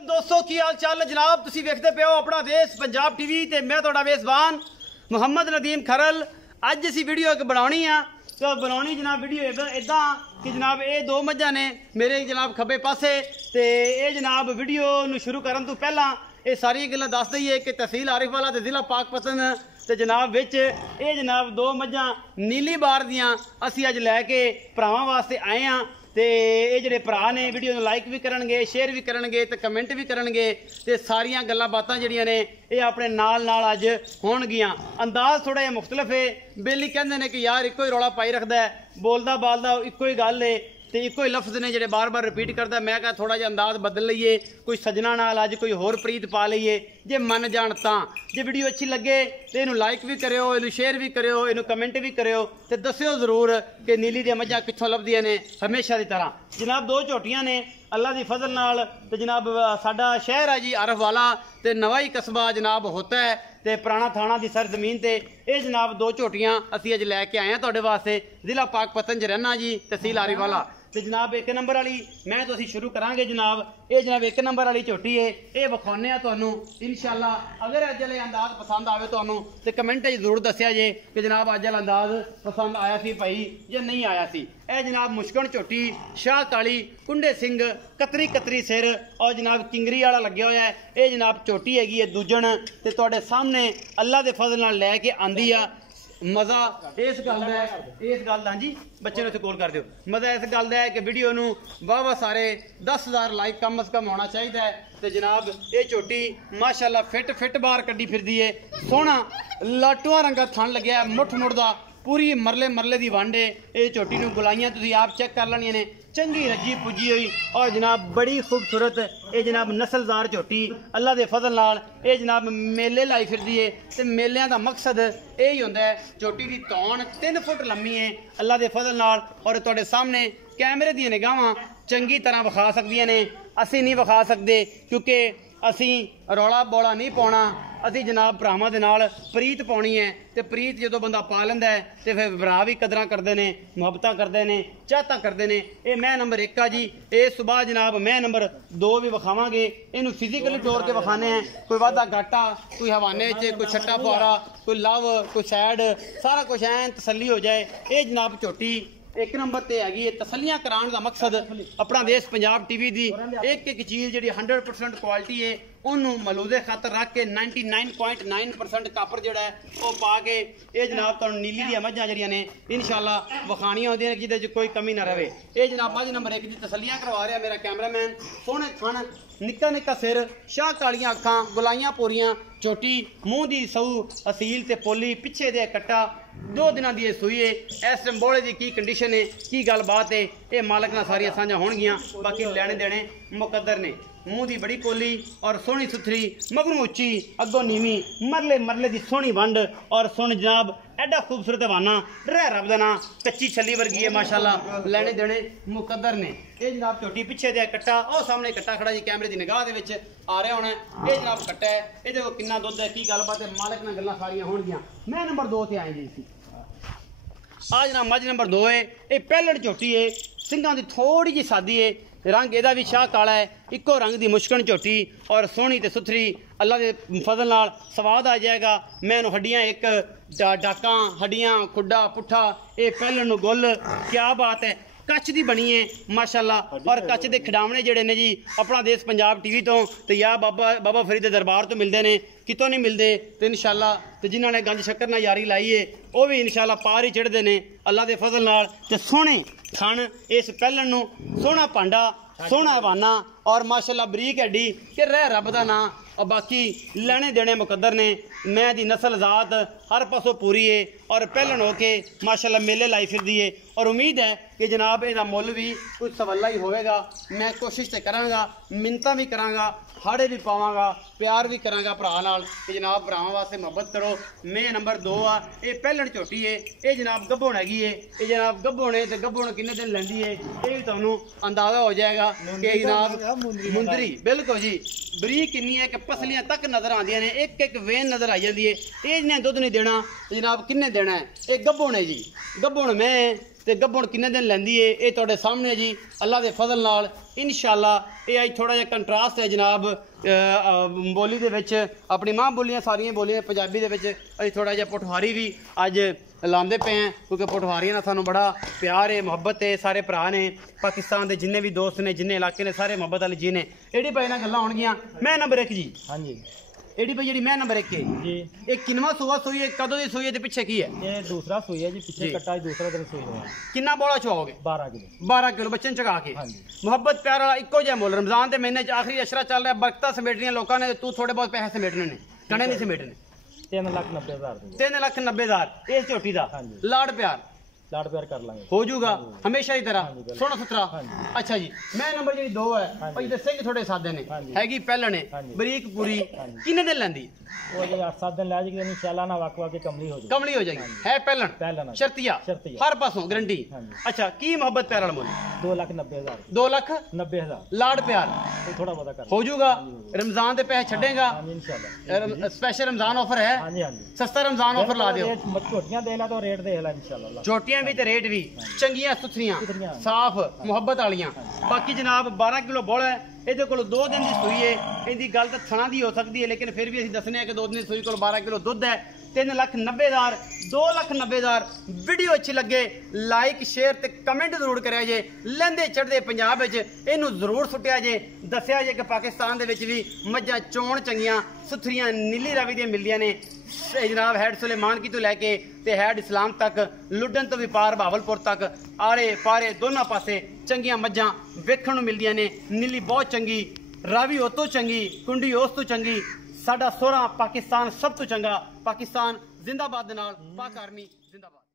दोस्तों की हाल चाल है जनाब। तुसी वेखदे पे हो अपना देश पंजाब टीवी ते मैं तुहाडा मेज़बान मुहम्मद नदीम खरल। अज असी वीडियो एक बनानी आ तो बनानी जनाब वीडियो इदा कि जनाब ये दो मझां ने मेरे जनाब खब्बे पासे ते ये जनाब वीडियो नूं शुरू करन तो पहला ये सारी गल्लां दस दईए कि तहसील आरिफवाला ते जिला पाकपतन ते जनाब विच ये जनाब दो मझां नीली बार दियां असी अज लैके भरावां वास्ते आए हाँ। तो ये जोड़े भरा ने वीडियो में लाइक भी करनगे, शेयर भी करनगे ते कमेंट भी करनगे ते सारियां गल्लां बातां जिहड़ियां ने ये अपने नाल नाल अज होणगियां। अंदाज थोड़ा जिहा मुख्तलिफ है। बेली कहंदे ने कि यार इक्को ही रौला पाई रखदा है, बोलदा बालदा इक्को ही गल है तो इक्को ही लफ्ज़ ने जिहड़े बार बार रिपीट करदा। मैं कहा थोड़ा जिहा अंदाज बदल लईए, कोई सजना नाल अज कोई होर प्रीत पा लईए जे मन जाण तां। जे वीडियो अच्छी लगे तो इनू लाइक भी करियो, इनू शेयर भी करियो, इनू कमेंट भी करियो ते दस्सियो जरूर कि नीली दी मझां कित्थों लभदियां ने हमेशा की तरह। जनाब दो झोटियां ने अल्लाह की फजल नाल ते जनाब साडा शहर है जी आरिफवाला ते नवा ही कस्बा जनाब होता है ते पुराना थाना की सर जमीन ते ये जनाब दो झोटियां असी अज लैके आए हैं तुहाडे वास्ते। जिला पाकपतन च रहना जी, तहसील आरिफवाला ते जनाब एक नंबर वाली मैं तो असी शुरू करांगे जनाब। ये जनाब एक नंबर वाली झोटी है, ये विखाने तुहानू इंशाअल्लाह। अगर अज वाले अंदाज पसंद आवे तुहानू ते कमेंट जरूर दस्सिया जे कि जनाब अज वाला अंदाज पसंद आया सी भाई या नहीं आया सी। ए जनाब मुश्कन झोटी शाह काली कुंडे सिंह कतरी कतरी सिर और जनाब किंगरी वाला लग्या होया है। ये जनाब झोटी हैगी है दूजन ते तुहाडे सामने अल्लाह दे फजल नाल लैके आंदी आ। मज़ा इस गल का इस गल का जी बच्चे ने कोल कर दो। मज़ा इस गल का है कि वीडियो नू वाह सारे 10,000 लाइक कम अज कम होना चाहिए है। तो जनाब ये झोटी माशाल्लाह फिट फिट बाहर कड्डी फिरदी है। सोहना लाटुआ रंगा थन लग्या मुठ मुड़दा पूरी मरले मरले की वंड है। ये झोटी नू गुलाइयां तुसीं आप चेक कर लैनियां ने, चंगी रजी पुजी हुई और जनाब बड़ी खूबसूरत ये जनाब नस्लदार झोटी अल्लाह के फजल नाल ये जनाब मेले लाई फिरदी है। तो मेलियां का मकसद यही होंदा है। झोटी की तौण 3 फुट लम्मी है अल्लाह के फजल नाल और तुहाडे सामने कैमरे दी निगाहां चंगी तरह विखा सकदियां ने। असी नहीं विखा सकते क्योंकि असी रौला बौला नहीं पाउणा, असी जनाब भरावां दे नाल प्रीत पाउणी है। तो प्रीत जो बंदा पा लैंदा है तो फिर भरा भी कदरां करते हैं, मुहब्बतां करते हैं, चाहतां करते हैं। ये मैं नंबर 1 आ जी। इस सुबह जनाब मैं नंबर 2 भी विखावांगे। इनू फिजिकली तौर पर विखाने हैं, कोई वाधा घाटा, कोई हवाने च, कोई छट्टा फुहारा, कोई लव, कोई सैड, सारा कुछ ऐन तसल्ली हो जाए। ये जनाब झोटी एक नंबर ते हैगी है। तसलियां कराने का मकसद अपना देश पंजाब टीवी की एक एक चीज़ जी 100% क्वालिटी है उन्होंने मलूदे खातर रख के 99.9% कापर जोड़ा है वो पा के ये जनाब तुहानू नीली दी मझां जड़ियां ने इंशाअल्लाह वखानियां होंदियां ने जिहदे च कोई कमी ना रहे। ये जनाब मझ नंबर 1 की तसलियां करवा रहा मेरा कैमरामैन। सोहने थन, निक्का निक्का सिर, शाह कालियां अखां, गुलाइयां पूरियां, झोटी मूँह दी सऊ असील ते पोली, पिछे दे कट्टा, 2 दिनों की सूई है। इस टाइम बोले की कंडीशन है, की गल बात है, ये मालक नाल सारियां सांझा होणगियां। बाकी लैने देने मुकद्दर ने। मूँह की बड़ी पोली और सोहनी सुथरी, मगरों उच्ची अगों नीवी, मरले मरले की सोहनी वंड और सुन जनाब एडा खूबसूरत हवाना रह रब दा नां कच्ची छली वर्गी है माशाल्लाह। लैने देने मुकद्दर ने। ये जनाब झोटी पिछे दे कट्टा और सामने कट्टा खड़ा जी कैमरे की निगाह दे विच आ रहा होना। ये जनाब कट्टा है, ये देखो कितना दुध है, की गलबात है, मालक नाल गल्लां सारियां होणगियां। मैं नंबर 2 ते आए जी। आ जनाब मझ नंबर 2 है। ये पैलट झोटी है, सिंघां दी थोड़ी जी सादी है, रंग एदा भी शाह काला है, इक्को रंग की मुश्कन झोटी और सोहनी ते सुथरी अल्लाह के फजल नाल स्वाद आ जाएगा। मैं हड्डियां एक डाकां हड्डियां खुड्डा पुट्ठा ये पैलण नूं गुल क्या बात है कच्च दी बनी है माशाल्लाह। और कच्च के खिडावने जोड़े ने जी अपना देश पंजाब टीवी तो या बाबा फरीद के दरबार तो मिलते हैं, कितों नहीं मिलते। तो इंशाअल्लाह तो जिन्होंने गंज शक्कर नाल यारी लाई है वो भी इंशाअल्लाह पार ही चढ़ते हैं अल्लाह के फजल नाल। ते सोहने थन इस पैलण नूं, सोहना भांडा, सोहना हवाना और माशाल्लाह बरीक हड्डी कि रह रब दा नां। और बाकी लेने देने मुकद्दर ने। मैं दी नस्ल जात हर पासों पूरी है और पैलण होके माशाल्लाह मेले लाई फिरदी है। और उम्मीद है कि जनाब इहदा मुल भी कुछ सवाला ही होगा। मैं कोशिश तो करांगा, मिन्नतां भी करांगा, हाड़े भी पावांगा, प्यार भी करांगा भरा नाल कि जनाब भरावां वास्ते मुहब्बत करो। मैं नंबर 2 आ। ये पैलण झोटी है, ये जनाब गब्बोण हैगी है। ये जनाब गब्बोण है तो गब्बोण किन्ने दिन लैंदी है ये भी तुहानू अंदाजा हो जाएगा कि जनाब मुंदरी बिल्कुल जी बरीक किन्नी है कि पसलियां तक नजर आंदियां ने, एक एक वेन नजर आई जाती है। ये जिन्हें दुध नहीं देना जनाब किन्ने देना है, ये गब्बोण है जी। गब्बोण मैं ਤੇ ਗੱਭਣ ਕਿੰਨੇ ਦਿਨ ਲੈਂਦੀ ਏ ਇਹ ਤੁਹਾਡੇ ਸਾਹਮਣੇ ਜੀ ਅੱਲਾ ਦੇ ਫਜ਼ਲ ਨਾਲ ਇਨਸ਼ਾਅੱਲਾ। ਇਹ ਅੱਜ ਥੋੜਾ ਜਿਹਾ ਕੰਟਰਾਸਟ ਹੈ ਜਨਾਬ ਬੋਲੀ ਦੇ ਵਿੱਚ, ਆਪਣੀ ਮਾਂ ਬੋਲੀਆਂ ਸਾਰੀਆਂ ਬੋਲੀਆਂ ਪੰਜਾਬੀ ਦੇ ਵਿੱਚ ਅਸੀਂ ਥੋੜਾ ਜਿਹਾ ਪਠਵਾਰੀ ਵੀ ਅੱਜ ਲਾਉਂਦੇ ਪਏ हैं क्योंकि पठवारियों ਨਾਲ ਸਾਨੂੰ बड़ा प्यार है मुहब्बत है। सारे भरा ने पाकिस्तान के जिन्ने भी दोस्त ने जिन्ने इलाके ने सारे मुहब्बत वाले जी ने। एडी भाई नाल गल्लां होणगियां। मैं नंबर 1 जी। हाँ जी एडी भाई जी मैं नंबर 1 है जी। एक किनवा सुबह सोई है कदों दी सोई है ते पीछे की है? ये दूसरा सोई है जी, पीछे कट्टा दूसरा दिन सोई है। कितना बोला चुवाओगे? 12 किलो। 12 किलो बच्चे चगा के। हाँ जी मुहब्बत प्यार वाला इक्को जिहा मुल। रमजान के महीने आखिरी अशरा चल रहा है, बरकतां समेटनियां लोकां ने, तू थोड़े बहुत पैसे समेटने ने, कने नहीं समेटने। 3,90,000 3,90,000 इस झोटी का लाड़ प्यार कर लांगे हो जाऊगा हमेशा ही तरह सोना सुथरा। अच्छा जी मैं नंबर जी 2 है भाई दे सिंह थोड़े सादे ने हैगी पहले ने बरीक पूरी किन्ने दिन लैंदी? वो जी 8-7 दिन लै जाएगी इंशाल्लाह ना वक वक कमली हो जाएगी। है पहलन शर्तिया हर पासों गारंटी। अच्छा की मोहब्बत प्यार वाला मुल? 2,90,000 2,90,000 लाड़ प्यार थोड़ा बहुत हो जाऊगा। रमजान दे पैसे छड़ेगा इंशाल्लाह, स्पेशल रमजान ऑफर है। हां जी हां जी सस्ता रमजान ऑफर ला दियो। झोटियां दे ला तो रेट दे ला इंशाल्लाह। झोटियां भी ते रेट भी चंगियां सुथरियां साफ मुहब्बत वालियां। बाकी जनाब 12 किलो बोल है ਇਹਦੇ ਕੋਲ 2 दिन की सूई है। ਇਹਦੀ ਗੱਲ ਤਾਂ ਥਣਾ ਦੀ ਹੋ ਸਕਦੀ ਹੈ लेकिन फिर भी ਅਸੀਂ ਦੱਸਨੇ ਆ कि 2 दिन की सूई ਕੋਲ 12 किलो ਦੁੱਧ है। 3,90,000 2,90,000 वीडियो अच्छी लगे लाइक शेयर ते कमेंट जरूर करिया जे। लैंदे चढ़दे पंजाब विच इहनू जरूर सुटिया जे, दसिया जे कि पाकिस्तान दे विच भी मज्जां चोण चंगियां सुथरियां नीली रावी दियां मिलदियां ने। जनाब हैड सुलेमान की तो लैके ते हैड इस्लाम तक, लुडन तो भी पार भावलपुर तक आरे पारे दोनों पासे चंगियां मज्जां वेखण नूं मिलदियां ने। नीली बहुत चंगी, रावी उस तो चंगी, कुंडी उस तो चंगी। साडा सोहरा पाकिस्तान सब तो चंगा। पाकिस्तान जिंदाबाद दे नाल पाक आर्मी जिंदाबाद।